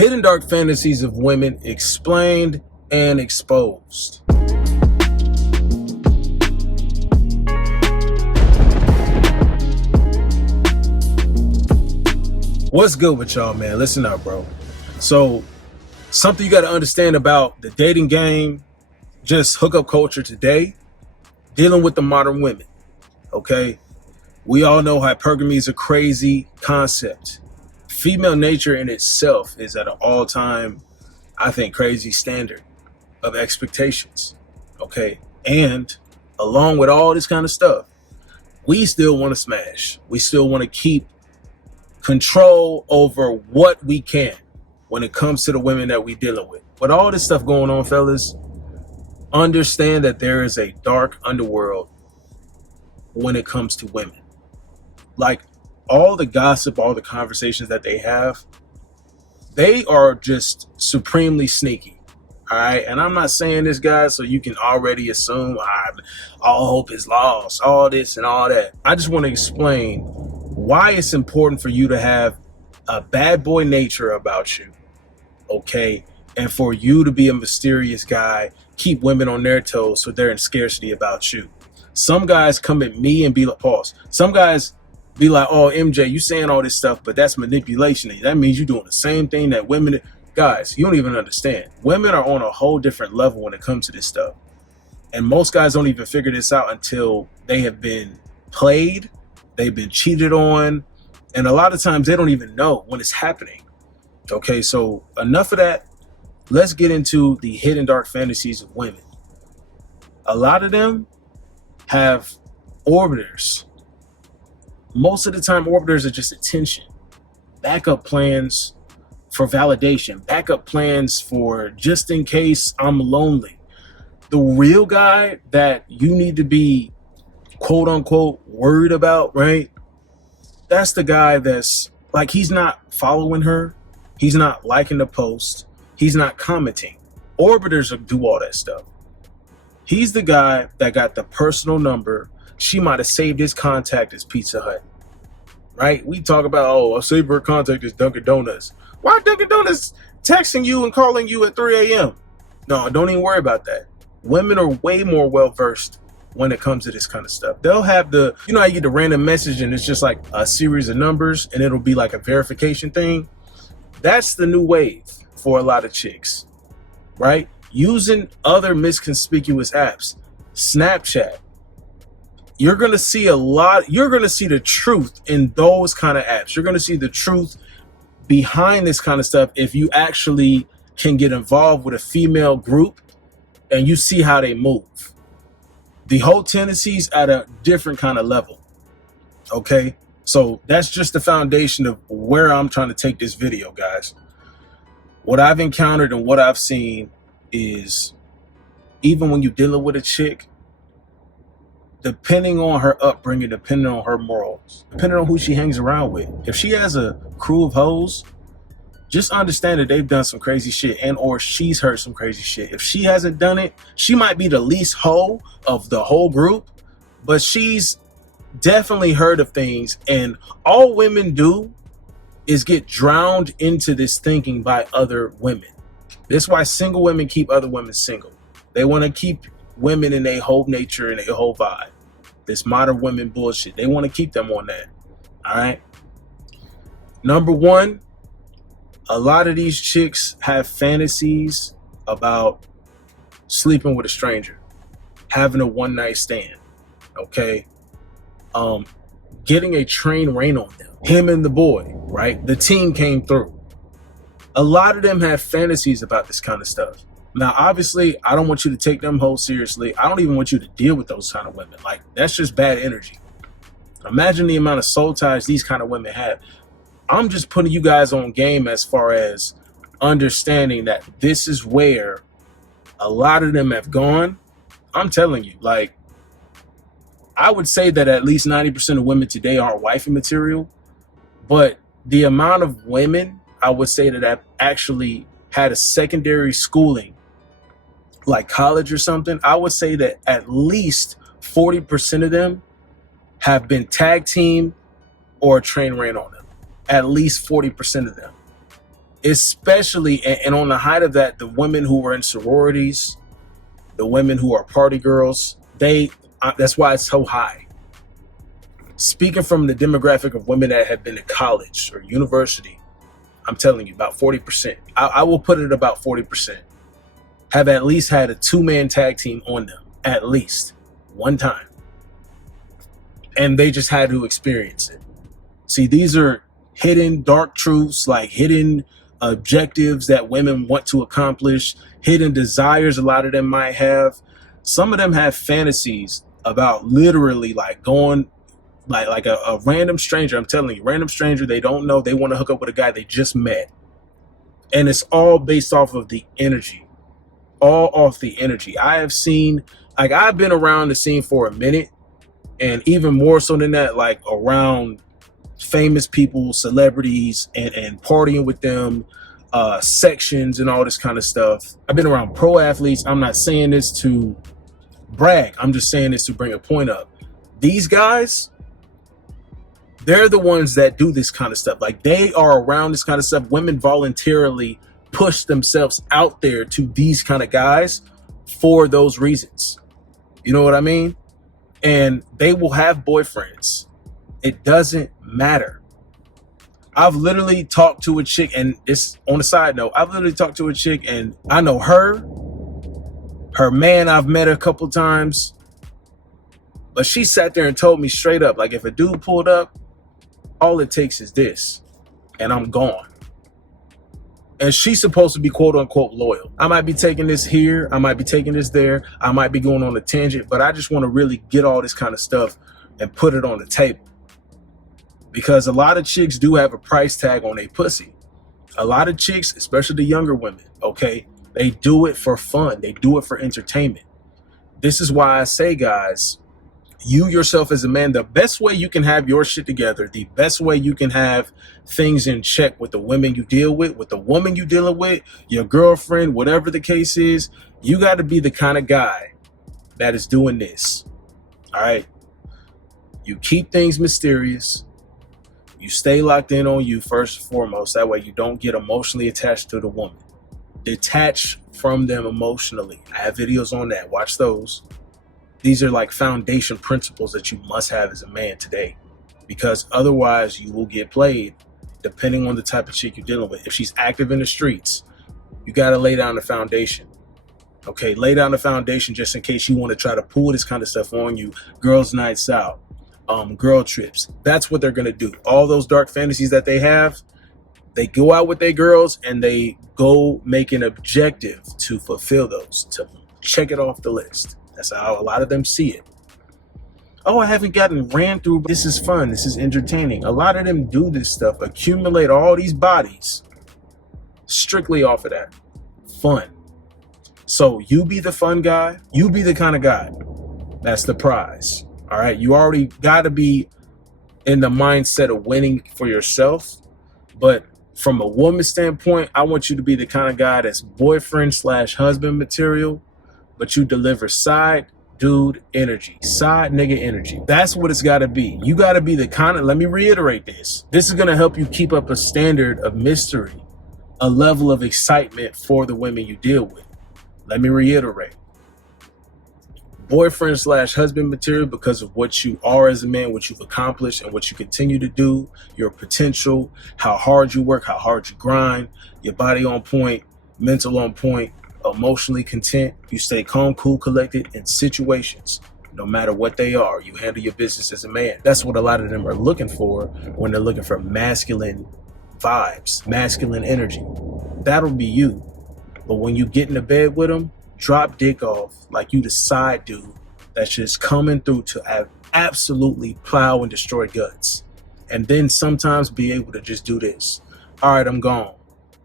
Hidden dark fantasies of women explained and exposed. What's good with y'all, man? Listen up, bro. So, something you got to understand about the dating game, just hookup culture today, dealing with the modern women, okay? We all know hypergamy is a crazy concept. Female nature in itself is at an all-time, I think, crazy standard of expectations, okay? And along with all this kind of stuff, we still want to smash. We still want to keep control over what we can when it comes to the women that we dealing with. With all this stuff going on, fellas, understand that there is a dark underworld when it comes to women. Like, all the gossip, all the conversations that they have, they are just supremely sneaky. All right. And I'm not saying this, guys, so you can already assume all hope is lost, all this and all that. I just want to explain why it's important for you to have a bad boy nature about you. Okay. And for you to be a mysterious guy, keep women on their toes so they're in scarcity about you. Some guys come at me and be like, pause. Some guys be like, oh, MJ, you saying all this stuff, but that's manipulation. That means you're doing the same thing that women, guys, you don't even understand. Women are on a whole different level when it comes to this stuff. And most guys don't even figure this out until they have been played, they've been cheated on, and a lot of times they don't even know when it's happening. Okay, so enough of that. Let's get into the hidden dark fantasies of women. A lot of them have orbiters. Most of the time, orbiters are just attention, backup plans for validation, backup plans for just in case I'm lonely. The real guy that you need to be, quote unquote, worried about, right? That's the guy that's like, he's not following her. He's not liking the post. He's not commenting. Orbiters do all that stuff. He's the guy that got the personal number. She might have saved his contact as Pizza Hut, right? We talk about, oh, I'll save her contact as Dunkin' Donuts. Why Dunkin' Donuts texting you and calling you at 3 a.m.? No, don't even worry about that. Women are way more well-versed when it comes to this kind of stuff. They'll have the, you know how you get the random message and it's just like a series of numbers and it'll be like a verification thing? That's the new wave for a lot of chicks, right? Using other misconspicuous apps, Snapchat. You're going to see you're going to see the truth in those kind of apps. You're going to see the truth behind this kind of stuff if you actually can get involved with a female group and you see how they move. The whole tendencies at a different kind of level. Okay? So that's just the foundation of where I'm trying to take this video, guys. What I've encountered and what I've seen is, even when you're dealing with a chick, depending on her upbringing, depending on her morals, depending on who she hangs around with. If she has a crew of hoes, just understand that they've done some crazy shit and or she's heard some crazy shit. If she hasn't done it, she might be the least hoe of the whole group, but she's definitely heard of things. And all women do is get drowned into this thinking by other women. That's why single women keep other women single. They want to keep women in their whole nature and their whole vibe. This modern women bullshit. They want to keep them on that. All right. Number one, a lot of these chicks have fantasies about sleeping with a stranger, having a one night stand. Okay. Getting a train rain on them. Him and the boy, right? The team came through. A lot of them have fantasies about this kind of stuff. Now, obviously, I don't want you to take them hoes seriously. I don't even want you to deal with those kind of women. Like, that's just bad energy. Imagine the amount of soul ties these kind of women have. I'm just putting you guys on game as far as understanding that this is where a lot of them have gone. I'm telling you, like, I would say that at least 90% of women today aren't wifey material, but the amount of women I would say that have actually had a secondary schooling, like college or something, I would say that at least 40% of them have been tag team or a train ran on them. At least 40% of them. Especially, and on the height of that, the women who were in sororities, the women who are party girls, that's why it's so high. Speaking from the demographic of women that have been to college or university, I'm telling you, about 40%. I will put it at about 40%. Have at least had a 2-man tag team on them, at least one time. And they just had to experience it. See, these are hidden dark truths, like hidden objectives that women want to accomplish, hidden desires a lot of them might have. Some of them have fantasies about literally like going like a random stranger. I'm telling you, random stranger they don't know, they want to hook up with a guy they just met. And it's all based off of the energy. All off the energy. I have seen, like, I've been around the scene for a minute, and even more so than that, like around famous people, celebrities, and partying with them, sections and all this kind of stuff. I've been around pro athletes. I'm not saying this to brag. I'm just saying this to bring a point up. These guys, they're the ones that do this kind of stuff. Like, they are around this kind of stuff. Women voluntarily push themselves out there to these kind of guys for those reasons. You know what I mean? And they will have boyfriends. It doesn't matter. I've literally talked to a chick, and it's on a side note, I've literally talked to a chick, and I know her man, I've met her a couple times, but she sat there and told me straight up, like, if a dude pulled up, all it takes is this, and I'm gone. And she's supposed to be quote unquote loyal. I might be taking this here, I might be taking this there, I might be going on a tangent, but I just want to really get all this kind of stuff and put it on the table. Because a lot of chicks do have a price tag on their pussy. A lot of chicks, especially the younger women, okay, they do it for fun. They do it for entertainment. This is why I say, guys, you yourself as a man, the best way you can have your shit together, the best way you can have things in check with the women you deal with the woman you dealing with, your girlfriend, whatever the case is, you got to be the kind of guy that is doing this. All right. You keep things mysterious. You stay locked in on you first and foremost. That way you don't get emotionally attached to the woman. Detach from them emotionally. I have videos on that. Watch those. These are like foundation principles that you must have as a man today, because otherwise you will get played depending on the type of chick you're dealing with. If she's active in the streets, you got to lay down the foundation. Okay, lay down the foundation just in case you want to try to pull this kind of stuff on you. Girls' nights out, girl trips. That's what they're going to do. All those dark fantasies that they have, they go out with their girls and they go make an objective to fulfill those, to check it off the list. That's how a lot of them see it. Oh, I haven't gotten ran through. This is fun. This is entertaining. A lot of them do this stuff, accumulate all these bodies strictly off of that. Fun. So you be the fun guy. You be the kind of guy. That's the prize. All right. You already got to be in the mindset of winning for yourself. But from a woman's standpoint, I want you to be the kind of guy that's boyfriend/husband material, but you deliver side dude energy, side nigga energy. That's what it's got to be. You got to be the kind of, let me reiterate this. This is going to help you keep up a standard of mystery, a level of excitement for the women you deal with. Let me reiterate. Boyfriend/husband material because of what you are as a man, what you've accomplished and what you continue to do, your potential, how hard you work, how hard you grind, your body on point, mental on point, emotionally content. You stay calm, cool, collected in situations, no matter what they are. You handle your business as a man. That's what a lot of them are looking for when they're looking for masculine vibes, masculine energy. That'll be you. But when you get into bed with them, drop dick off like you the side dude that's just coming through to absolutely plow and destroy guts. And then sometimes be able to just do this. All right, I'm gone.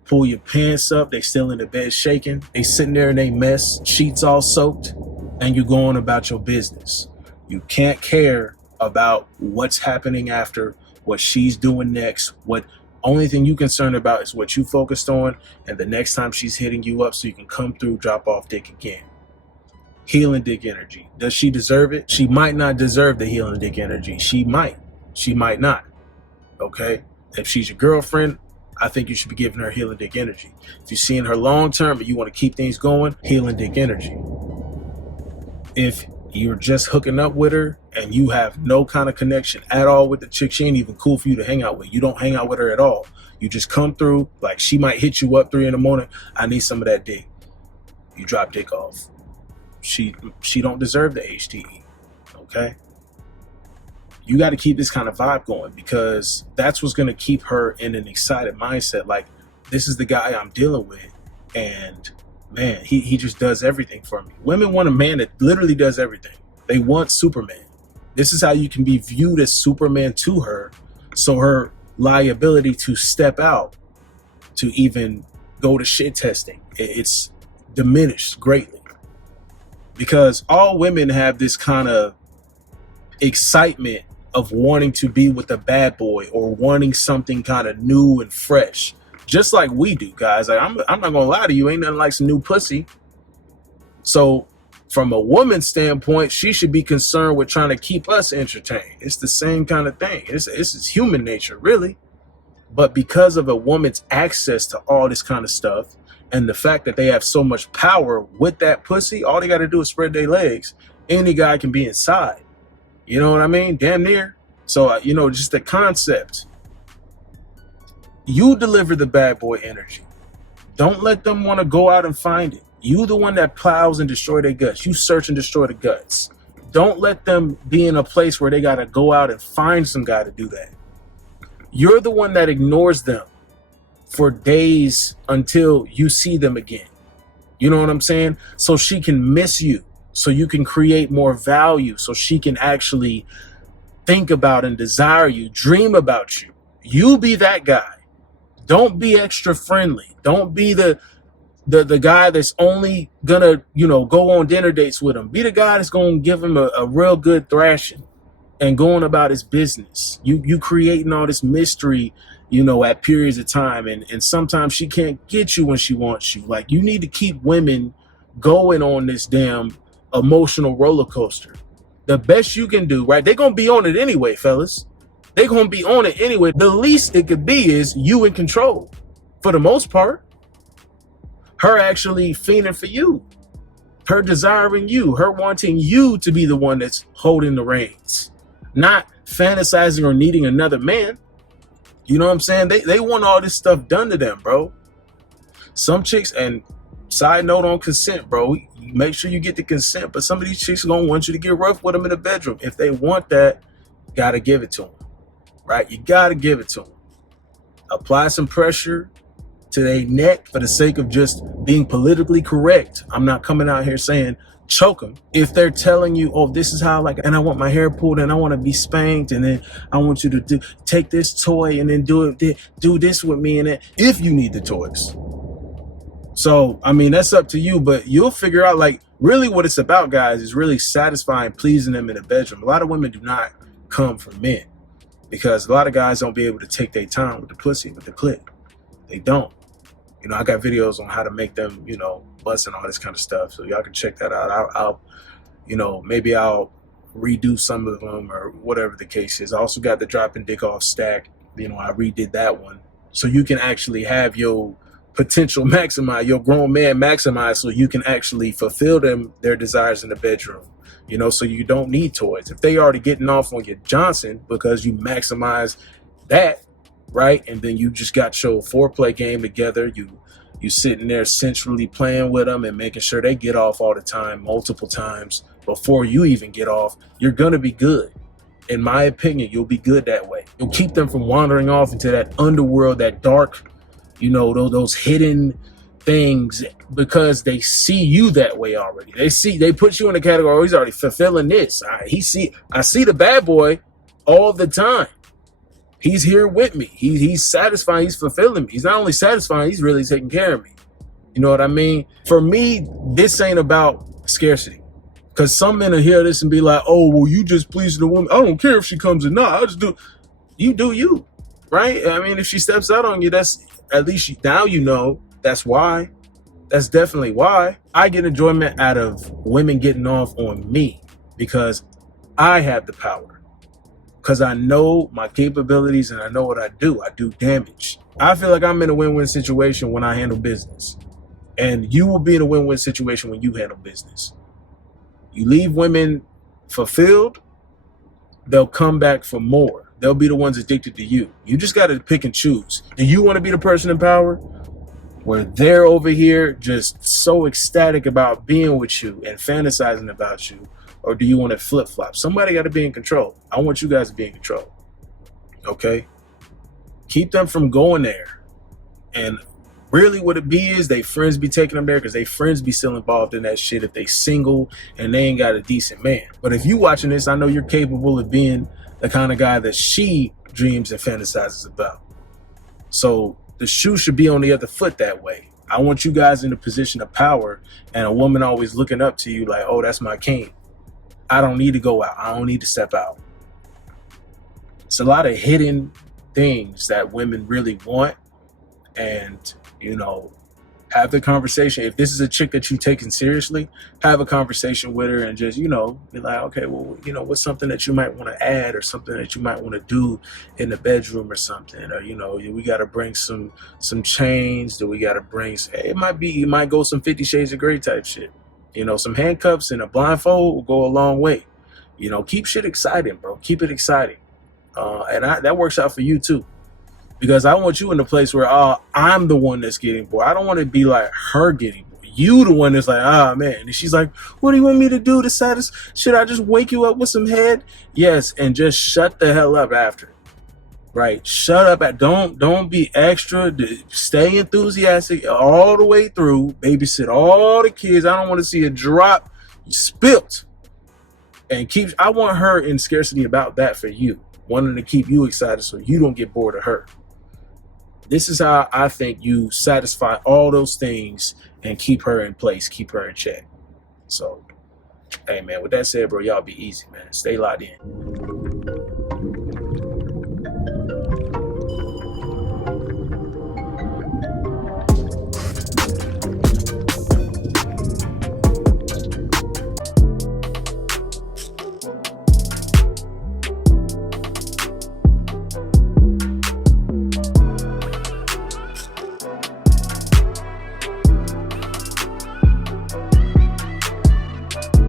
Pull your pants up. They still in the bed shaking. They sitting there in they mess, sheets all soaked, and you going about your business. You can't care about what's happening after, what she's doing next. What only thing you concerned about is what you focused on, and the next time she's hitting you up so you can come through, drop off dick again. Healing dick energy. Does she deserve it? She might not deserve the healing dick energy. She might not. Okay? If she's your girlfriend, I think you should be giving her healing dick energy. If you're seeing her long term and you want to keep things going, healing dick energy. If you're just hooking up with her and you have no kind of connection at all with the chick, she ain't even cool for you to hang out with. You don't hang out with her at all. You just come through, like she might hit you up 3 a.m. I need some of that dick. You drop dick off. She don't deserve the HTE. Okay? You got to keep this kind of vibe going, because that's what's going to keep her in an excited mindset. Like, this is the guy I'm dealing with, and man, he just does everything for me. Women want a man that literally does everything. They want Superman. This is how you can be viewed as Superman to her, so her liability to step out to even go to shit testing, it's diminished greatly, because all women have this kind of excitement of wanting to be with a bad boy or wanting something kind of new and fresh, just like we do, guys. Like, I'm not gonna lie to you, ain't nothing like some new pussy. So from a woman's standpoint, she should be concerned with trying to keep us entertained. It's the same kind of thing. It's human nature, really. But because of a woman's access to all this kind of stuff and the fact that they have so much power with that pussy, all they got to do is spread their legs. Any guy can be inside. You know what I mean? Damn near. So, just the concept. You deliver the bad boy energy. Don't let them want to go out and find it. You the one that plows and destroy their guts. You search and destroy the guts. Don't let them be in a place where they got to go out and find some guy to do that. You're the one that ignores them for days until you see them again. You know what I'm saying? So she can miss you. So you can create more value, so she can actually think about and desire you, dream about you. You be that guy. Don't be extra friendly. Don't be the guy that's only gonna, go on dinner dates with him. Be the guy that's gonna give him a real good thrashing and going about his business. You creating all this mystery, at periods of time, and sometimes she can't get you when she wants you. Like, you need to keep women going on this damn emotional roller coaster. The best you can do, right? They're gonna be on it anyway, fellas. They're gonna be on it anyway. The least it could be is you in control, for the most part. Her actually fiending for you, her desiring you, her wanting you to be the one that's holding the reins, not fantasizing or needing another man. You know what I'm saying? They want all this stuff done to them, bro. Some chicks, and side note on consent, bro, make sure you get the consent, but some of these chicks are gonna want you to get rough with them in the bedroom. If they want that, gotta give it to them, right? You gotta give it to them. Apply some pressure to their neck for the sake of just being politically correct. I'm not coming out here saying choke them. If they're telling you, oh, this is how I like it, and I want my hair pulled and I want to be spanked, and then I want you to take this toy and then do this with me, and then, if you need the toys. So, I mean, that's up to you, but you'll figure out, like, really what it's about, guys, is really satisfying, pleasing them in the bedroom. A lot of women do not come from men because a lot of guys don't be able to take their time with the pussy, with the clit. They don't. I got videos on how to make them, bust and all this kind of stuff. So y'all can check that out. I'll maybe I'll redo some of them or whatever the case is. I also got the dropping dick off stack. I redid that one. So you can actually have your potential maximize, your grown man maximize, so you can actually fulfill their desires in the bedroom. So you don't need toys. If they already getting off on your Johnson because you maximize that, right? And then you just got your foreplay game together. You sitting there centrally playing with them and making sure they get off all the time, multiple times before you even get off. You're gonna be good. In my opinion, you'll be good that way. You'll keep them from wandering off into that underworld, that dark, those hidden things, because they see you that way already. They put you in the category, oh, he's already fulfilling this. I see the bad boy all the time. He's here with me. He's satisfying. He's fulfilling me. He's not only satisfying, he's really taking care of me. You know what I mean? For me, this ain't about scarcity. Because some men will hear this and be like, oh, well, you just pleasing the woman. I don't care if she comes or not. I just do. You do you, right? I mean, if she steps out on you, that's at least now you know that's why. That's definitely why. I get enjoyment out of women getting off on me because I have the power. because I know my capabilities and I know what I do. I do damage. I feel like I'm in a win-win situation when I handle business. And you will be in a win-win situation when you handle business. You leave women fulfilled, they'll come back for more. They'll be the ones addicted to you. You just got to pick and choose. Do you want to be the person in power where they're over here just so ecstatic about being with you and fantasizing about you? Or do you want to flip-flop? Somebody got to be in control. I want you guys to be in control. Okay? Keep them from going there. And really what it be is they friends be taking them there because they friends be still involved in that shit if they single and they ain't got a decent man. But if you watching this, I know you're capable of being the kind of guy that she dreams and fantasizes about. So the shoe should be on the other foot that way. I want you guys in a position of power and a woman always looking up to you like, oh, that's my king. I don't need to go out. I don't need to step out. It's a lot of hidden things that women really want. And, you know, have the conversation. If this is a chick that you taking seriously, have a conversation with her and just, you know, be like, okay, well, you know, what's something that you might want to add or something that you might want to do in the bedroom or something? Or, you know, we got to bring some chains. Do we got to bring, it might go some 50 Shades of Grey type shit. You know, some handcuffs and a blindfold will go a long way. You know, keep shit exciting, bro. Keep it exciting. That works out for you too. Because I want you in the place where I'm the one that's getting bored. I don't want to be like her getting bored. You the one that's like, man. And she's like, what do you want me to do to satisfy? Should I just wake you up with some head? Yes, and just shut the hell up after. Right? Shut up. Don't be extra. Stay enthusiastic all the way through. Babysit all the kids. I don't want to see a drop spilt. And I want her in scarcity about that for you. Wanting to keep you excited so you don't get bored of her. This is how I think you satisfy all those things and keep her in place, keep her in check. So, hey, man, with that said, bro, y'all be easy, man. Stay locked in.